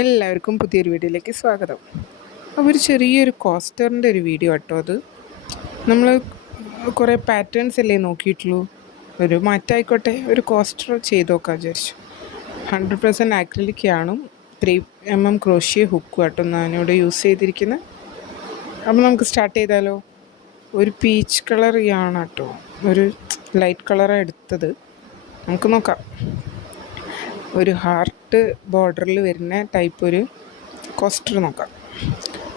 എല്ലാവർക്കും പുതിയൊരു വീഡിയോയിലേക്ക് സ്വാഗതം. അപ്പോൾ ഒരു ചെറിയൊരു കോസ്റ്ററിൻ്റെ ഒരു വീഡിയോ കേട്ടോ. അത് നമ്മൾ കുറേ പാറ്റേൺസ് അല്ലേ നോക്കിയിട്ടുള്ളൂ, ഒരു മാറ്റമായിക്കോട്ടെ, ഒരു കോസ്റ്റർ ചെയ്ത് നോക്കാൻ വിചാരിച്ചു. 100% ആക്രിലിക്കാണ്, 3mm ക്രോഷ്യ ഹുക്ക് കേട്ടോ ഞാനിവിടെ യൂസ് ചെയ്തിരിക്കുന്നത്. അപ്പോൾ നമുക്ക് സ്റ്റാർട്ട് ചെയ്താലോ. ഒരു പീച്ച് കളർ യാണ് കേട്ടോ, ഒരു ലൈറ്റ് കളറാണ് എടുത്തത്. നമുക്ക് നോക്കാം. ഒരു ഹാർട്ട് ബോർഡറിൽ വരുന്ന ടൈപ്പ് ഒരു കോസ്റ്റർ നോക്കാം.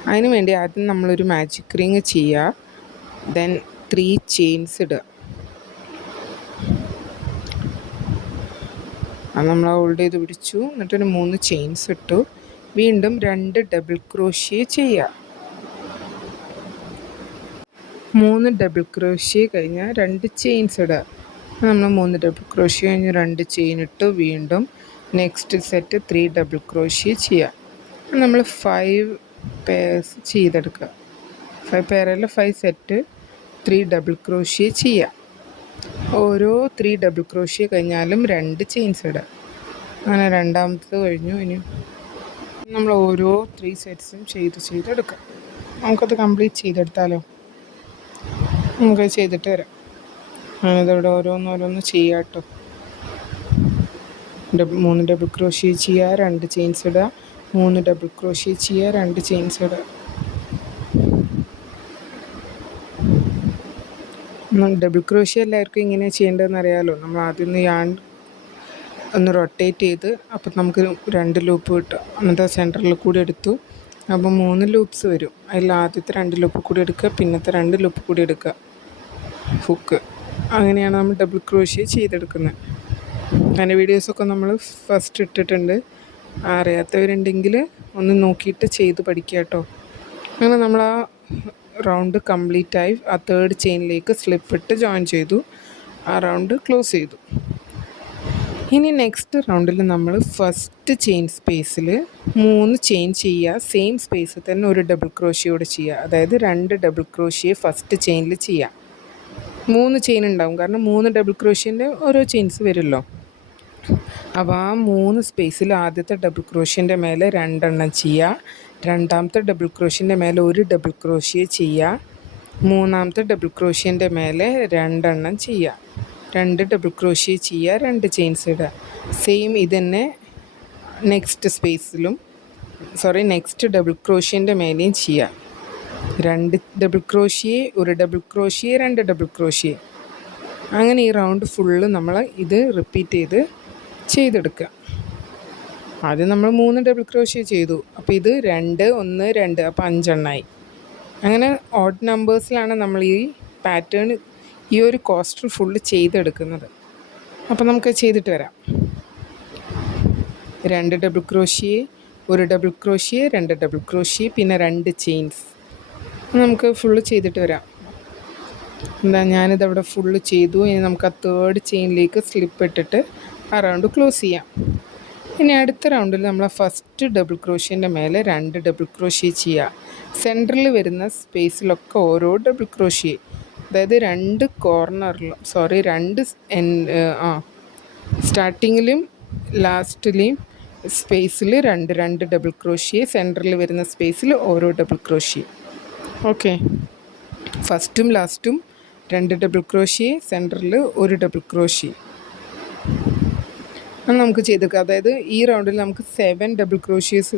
അതിന് വേണ്ടി ആദ്യം നമ്മളൊരു മാജിക് റിങ് ചെയ്യുക, ദെൻ 3 ചെയിൻസ് ഇടുക. അത് നമ്മൾ ഹോൾഡ് ചെയ്ത് പിടിച്ചു, എന്നിട്ടൊരു 3 ചെയിൻസ് ഇട്ടു. വീണ്ടും 2 ഡബിൾ ക്രോഷ്യ ചെയ്യുക. 3 ഡബിൾ ക്രോഷ്യ കഴിഞ്ഞാൽ 2 ചെയിൻസ് ഇടുക. നമ്മൾ 3 ഡബിൾ ക്രോഷ്യ കഴിഞ്ഞ് 2 ചെയിൻ ഇട്ടു. വീണ്ടും നെക്സ്റ്റ് സെറ്റ് 3 ഡബിൾ ക്രോഷ്യ ചെയ്യുക. നമ്മൾ 5 പെയർസ് ചെയ്തെടുക്കുക. 5 പെയറല്ല, 5 സെറ്റ് 3 ഡബിൾ ക്രോഷ്യ ചെയ്യുക. ഓരോ 3 ഡബിൾ ക്രോഷ്യ കഴിഞ്ഞാലും 2 ചെയിൻസ് ഇടുക. അങ്ങനെ രണ്ടാമത്തത് കഴിഞ്ഞു. ഇനി നമ്മൾ ഓരോ 3 സെറ്റ്സും ചെയ്തെടുക്കുക. നമുക്കത് കംപ്ലീറ്റ് ചെയ്തെടുത്താലോ. നമുക്കത് ചെയ്തിട്ട് വരാം. ഞാനിതവിടെ ഓരോന്നോരോന്ന് ചെയ്യാം കേട്ടോ. 3 ഡബിൾ ക്രോഷ്യ ചെയ്യുക, 2 ചെയിൻസ് ഇടുക, 3 ഡബിൾ ക്രോഷ്യ ചെയ്യുക, 2 ചെയിൻസ് ഇടുക. ഡബിൾ ക്രോഷ്യ എല്ലാവർക്കും ഇങ്ങനെ ചെയ്യേണ്ടതെന്ന് അറിയാമല്ലോ. നമ്മൾ ആദ്യം ഒന്ന് റൊട്ടേറ്റ് ചെയ്ത്, അപ്പം നമുക്ക് 2 ലൂപ്പ് കിട്ടും. എന്നിട്ട് സെൻറ്ററിൽ കൂടി എടുത്തു, അപ്പോൾ 3 ലൂപ്സ് വരും. അതിൽ ആദ്യത്തെ 2 ലൂപ്പ് കൂടി എടുക്കുക, പിന്നത്തെ 2 ലൂപ്പ് കൂടി എടുക്കുക, ഹുക്ക്. അങ്ങനെയാണ് നമ്മൾ ഡബിൾ ക്രോഷ്യ ചെയ്തെടുക്കുന്നത്. അതിൻ്റെ വീഡിയോസൊക്കെ നമ്മൾ ഫസ്റ്റ് ഇട്ടിട്ടുണ്ട്. അറിയാത്തവരുണ്ടെങ്കിൽ ഒന്ന് നോക്കിയിട്ട് ചെയ്ത് പഠിക്കുക കേട്ടോ. അങ്ങനെ നമ്മൾ ആ റൗണ്ട് കംപ്ലീറ്റായി ആ 3rd ചെയിനിലേക്ക് സ്ലിപ്പ് ഇട്ട് ജോയിൻ ചെയ്തു. ആ റൗണ്ട് ക്ലോസ് ചെയ്തു. ഇനി നെക്സ്റ്റ് റൗണ്ടിൽ നമ്മൾ ഫസ്റ്റ് ചെയിൻ സ്പേസിൽ 3 ചെയിൻ ചെയ്യുക. സെയിം സ്പേസിൽ തന്നെ ഒരു ഡബിൾ ക്രോഷ്യോടെ ചെയ്യുക. അതായത് 2 ഡബിൾ ക്രോഷ്യ ഫസ്റ്റ് ചെയിനിൽ ചെയ്യുക. 3 ചെയിൻ ഉണ്ടാവും, കാരണം 3 ഡബിൾ ക്രോഷ്യൻ്റെ ഓരോ ചെയിൻസ് വരുമല്ലോ. അപ്പോൾ ആ 3 സ്പേസിൽ ആദ്യത്തെ ഡബിൾ ക്രോഷ്യൻ്റെ മേലെ 2 എണ്ണം ചെയ്യുക. രണ്ടാമത്തെ ഡബിൾ ക്രോഷ്യൻ്റെ മേലെ 1 ഡബിൾ ക്രോഷ്യ ചെയ്യുക. മൂന്നാമത്തെ ഡബിൾ ക്രോഷ്യൻ്റെ മേലെ 2 എണ്ണം ചെയ്യുക. 2 ഡബിൾ ക്രോഷ്യ ചെയ്യുക, 2 ചെയിൻസ് ഇടുക. സെയിം ഇതന്നെ നെക്സ്റ്റ് ഡബിൾ ക്രോഷ്യൻ്റെ മേലെയും ചെയ്യുക. 2 double crochet, 1 double crochet, 2 double crochet. അങ്ങനെ ഈ റൗണ്ട് ഫുള്ള് നമ്മൾ ഇത് റിപ്പീറ്റ് ചെയ്തെടുക്കുക. ആദ്യം നമ്മൾ 3 ഡബിൾ ക്രോഷ്യ ചെയ്തു. അപ്പോൾ ഇത് 2 1 2, അപ്പോൾ 5 എണ്ണമായി. അങ്ങനെ ഓഡ് നമ്പേഴ്സിലാണ് നമ്മൾ ഈ പാറ്റേൺ, ഈ ഒരു കോസ്റ്റർ ഫുള്ള് ചെയ്തെടുക്കുന്നത്. അപ്പോൾ നമുക്ക് ചെയ്തിട്ട് വരാം. 2 double crochet, 1 double crochet, 2 double crochet, പിന്നെ 2 ചെയിൻസ്. നമുക്ക് ഫുള്ള് ചെയ്തിട്ട് വരാം. ഞാനിതവിടെ ഫുള്ള് ചെയ്തു. ഇനി നമുക്ക് ആ 3rd ചെയിനിലേക്ക് സ്ലിപ്പ് ഇട്ടിട്ട് ആ റൗണ്ട് ക്ലോസ് ചെയ്യാം. ഇനി അടുത്ത റൗണ്ടിൽ നമ്മൾ ഫസ്റ്റ് ഡബിൾ ക്രോഷ്യൻ്റെ മേലെ 2 ഡബിൾ ക്രോഷ്യ ചെയ്യുക. സെൻറ്ററിൽ വരുന്ന സ്പേസിലൊക്കെ ഓരോ ഡബിൾ ക്രോഷ്യ, അതായത് 2 കോർണറിലും സ്റ്റാർട്ടിങ്ങിലും ലാസ്റ്റിലെയും സ്പേസിൽ 2 ഡബിൾ ക്രോഷ്യ, സെൻറ്ററിൽ വരുന്ന സ്പേസിൽ ഓരോ ഡബിൾ ക്രോഷ്യ. ഓക്കെ, ഫസ്റ്റും ലാസ്റ്റും 2 ഡബിൾ ക്രോഷ്യ, സെൻറ്ററിൽ 1 ഡബിൾ ക്രോഷ്യ. അത് നമുക്ക് ചെയ്തെടുക്കാം. അതായത് ഈ റൗണ്ടിൽ നമുക്ക് 7 ഡബിൾ ക്രോഷ്യസ്,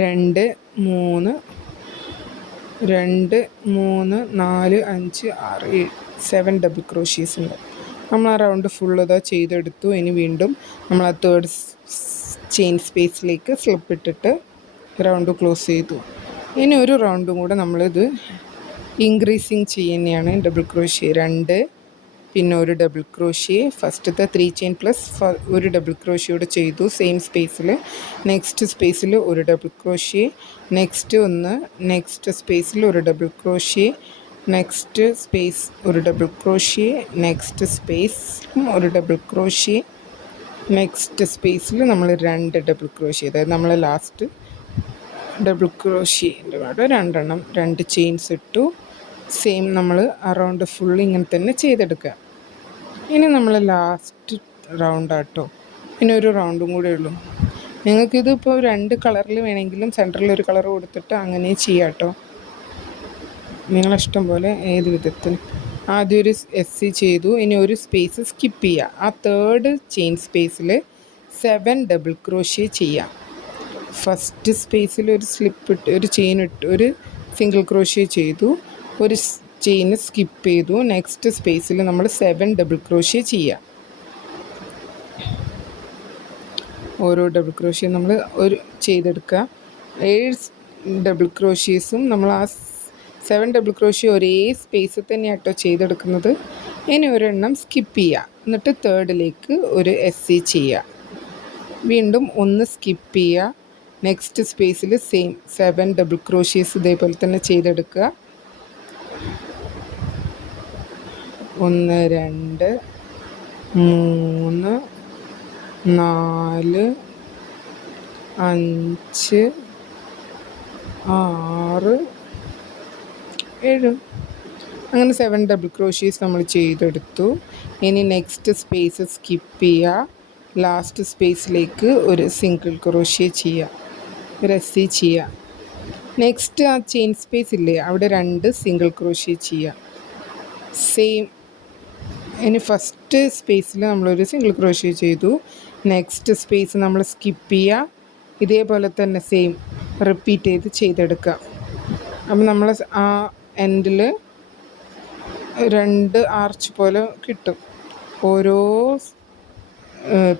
2 3 4 5 6 7 ഡബിൾ ക്രോഷ്യസ് ഉണ്ട്. നമ്മൾ ആ റൗണ്ട് ഫുള്ള് ചെയ്തെടുത്തു. ഇനി വീണ്ടും നമ്മൾ ആ 3rd ചെയിൻ സ്പേസിലേക്ക് സ്ലിപ്പ് ഇട്ടിട്ട് റൗണ്ട് ക്ലോസ് ചെയ്തു. ഇനി ഒരു റൗണ്ടും കൂടെ നമ്മളിത് ഇൻക്രീസിങ് ചെയ്യുന്നതാണ്. ഡബിൾ ക്രോഷ്യ 2, പിന്നെ 1 ഡബിൾ ക്രോഷ്യ, ഫസ്റ്റത്തെ 3 ചെയിൻ പ്ലസ് 1 ഡബിൾ ക്രോഷ്യോടെ ചെയ്തു സെയിം സ്പേസിൽ. നെക്സ്റ്റ് സ്പേസിൽ 1 ഡബിൾ ക്രോഷ്യ, നെക്സ്റ്റ് സ്പേസിൽ 1 double crochet, next space 1 double crochet, next space 1 double crochet, next സ്പേസിൽ നമ്മൾ 2 ഡബിൾ ക്രോഷ്യ, അതായത് നമ്മൾ ലാസ്റ്റ് ഡബിൾ ക്രോഷ്യൻ്റെ കൂടെ 2 എണ്ണം 2 ചെയിൻസ് ഇട്ടു. സെയിം നമ്മൾ അറൗണ്ട് ഫുൾ ഇങ്ങനെ തന്നെ ചെയ്തെടുക്കുക. ഇനി നമ്മൾ ലാസ്റ്റ് റൗണ്ട് ആട്ടോ, പിന്നെ ഒരു റൗണ്ടും കൂടെ ഉള്ളൂ. നിങ്ങൾക്കിത് ഇപ്പോൾ 2 കളറിൽ വേണമെങ്കിലും സെൻറ്ററിൽ ഒരു കളർ കൊടുത്തിട്ട് അങ്ങനെ ചെയ്യാം കേട്ടോ. നിങ്ങളിഷ്ടം പോലെ ഏത് വിധത്തിൽ. ആദ്യം ഒരു എസ് ചെയ്തു. ഇനി ഒരു സ്പേസ് സ്കിപ്പ് ചെയ്യുക. ആ 3rd ചെയിൻ സ്പേസിൽ 7 ഡബിൾ ക്രോഷ്യ ചെയ്യാം. ഫസ്റ്റ് സ്പേസിൽ ഒരു സ്ലിപ്പ് ഇട്ട് ഒരു ചെയിൻ ഇട്ട് ഒരു സിംഗിൾ ക്രോഷ്യ ചെയ്തു. ഒരു ചെയിൻ സ്കിപ്പ് ചെയ്തു. നെക്സ്റ്റ് സ്പേസിൽ നമ്മൾ 7 ഡബിൾ ക്രോഷ്യ ചെയ്യാം. ഓരോ ഡബിൾ ക്രോഷ്യ നമ്മൾ ഒരു ചെയ്തെടുക്കുക. 7 ഡബിൾ ക്രോഷ്യേസും നമ്മൾ ആ 7 ഡബിൾ ക്രോഷ്യ ഒരേ സ്പേസിൽ തന്നെയാണ് കേട്ടോ ചെയ്തെടുക്കുന്നത്. ഇനി ഒരെണ്ണം സ്കിപ്പ് ചെയ്യുക. എന്നിട്ട് 3ഡിലേക്ക് ഒരു എസ് ചെയ്യുക. വീണ്ടും ഒന്ന് സ്കിപ്പ് ചെയ്യുക. നെക്സ്റ്റ് സ്പേസിൽ സെയിം 7 ഡബിൾ ക്രോഷ്യേസ് ഇതേപോലെ തന്നെ ചെയ്തെടുക്കുക. 1 2 3 4 5 6 7 അങ്ങനെ 7 ഡബിൾ ക്രോഷ്യേസ് നമ്മൾ ചെയ്തെടുത്തു. ഇനി നെക്സ്റ്റ് സ്പേസ് സ്കിപ്പ് ചെയ്യുക. ലാസ്റ്റ് സ്പേസിലേക്ക് ഒരു സിംഗിൾ ക്രോഷ്യ ചെയ്യുക. ഒരു എസ് ചെയ്യുക. നെക്സ്റ്റ് ആ ചെയിൻ സ്പേസ് ഇല്ലേ അവിടെ 2 സിംഗിൾ ക്രോഷ്യ ചെയ്യുക. സെയിം. ഇനി ഫസ്റ്റ് സ്പേസിൽ നമ്മളൊരു സിംഗിൾ ക്രോഷ്യ ചെയ്തു. നെക്സ്റ്റ് സ്പേസ് നമ്മൾ സ്കിപ്പ് ചെയ്യുക. ഇതേപോലെ തന്നെ സെയിം റിപ്പീറ്റ് ചെയ്തെടുക്കുക. അപ്പം നമ്മൾ ആ എൻഡിൽ 2 ആർച്ച് പോലെ കിട്ടും. ഓരോ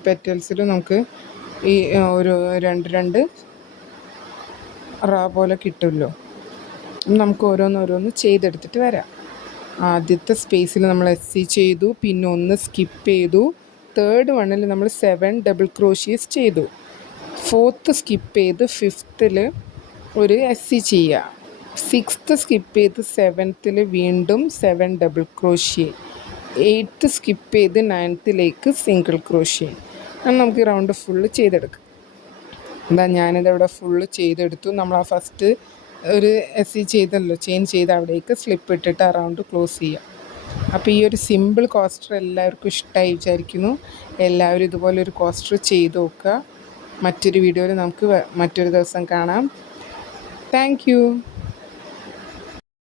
പെറ്റൽസിലും നമുക്ക് ഈ ഒരു 2 പോലെ കിട്ടുമല്ലോ. നമുക്ക് ഓരോന്നോരോന്ന് ചെയ്തെടുത്തിട്ട് വരാം. ആദ്യത്തെ സ്പേസിൽ നമ്മൾ എസ് ചെയ്തു. പിന്നെ ഒന്ന് സ്കിപ്പ് ചെയ്തു. 3rd വണ്ണിൽ നമ്മൾ 7 ഡബിൾ ക്രോഷ്യേസ് ചെയ്തു. 4th സ്കിപ്പ് ചെയ്ത് 5th ഒരു എസ് ചെയ്യുക. 6th സ്കിപ്പ് ചെയ്ത് 7th വീണ്ടും 7 ഡബിൾ ക്രോഷ്യ. 8th സ്കിപ്പ് ചെയ്ത് 9th സിംഗിൾ ക്രോഷ്യ. അങ്ങനെ നമുക്ക് ഈ റൗണ്ട് ഫുള്ള് ചെയ്തെടുക്കാം. ഞാനിതവിടെ ഫുള്ള് ചെയ്തെടുത്തു. നമ്മൾ ആ ഫസ്റ്റ് ഒരു എസ് ചെയ്തല്ലോ, ചെയിൻ ചെയ്ത് അവിടേക്ക് സ്ലിപ്പ് ഇട്ടിട്ട് ആ റൗണ്ട് ക്ലോസ് ചെയ്യുക. അപ്പോൾ ഈ ഒരു സിമ്പിൾ കോസ്റ്റർ എല്ലാവർക്കും ഇഷ്ടമായി വിചാരിക്കുന്നു. എല്ലാവരും ഇതുപോലെ ഒരു കോസ്റ്റർ ചെയ്ത് നോക്കുക. മറ്റൊരു വീഡിയോയിൽ നമുക്ക് മറ്റൊരു ദിവസം കാണാം. Thank you.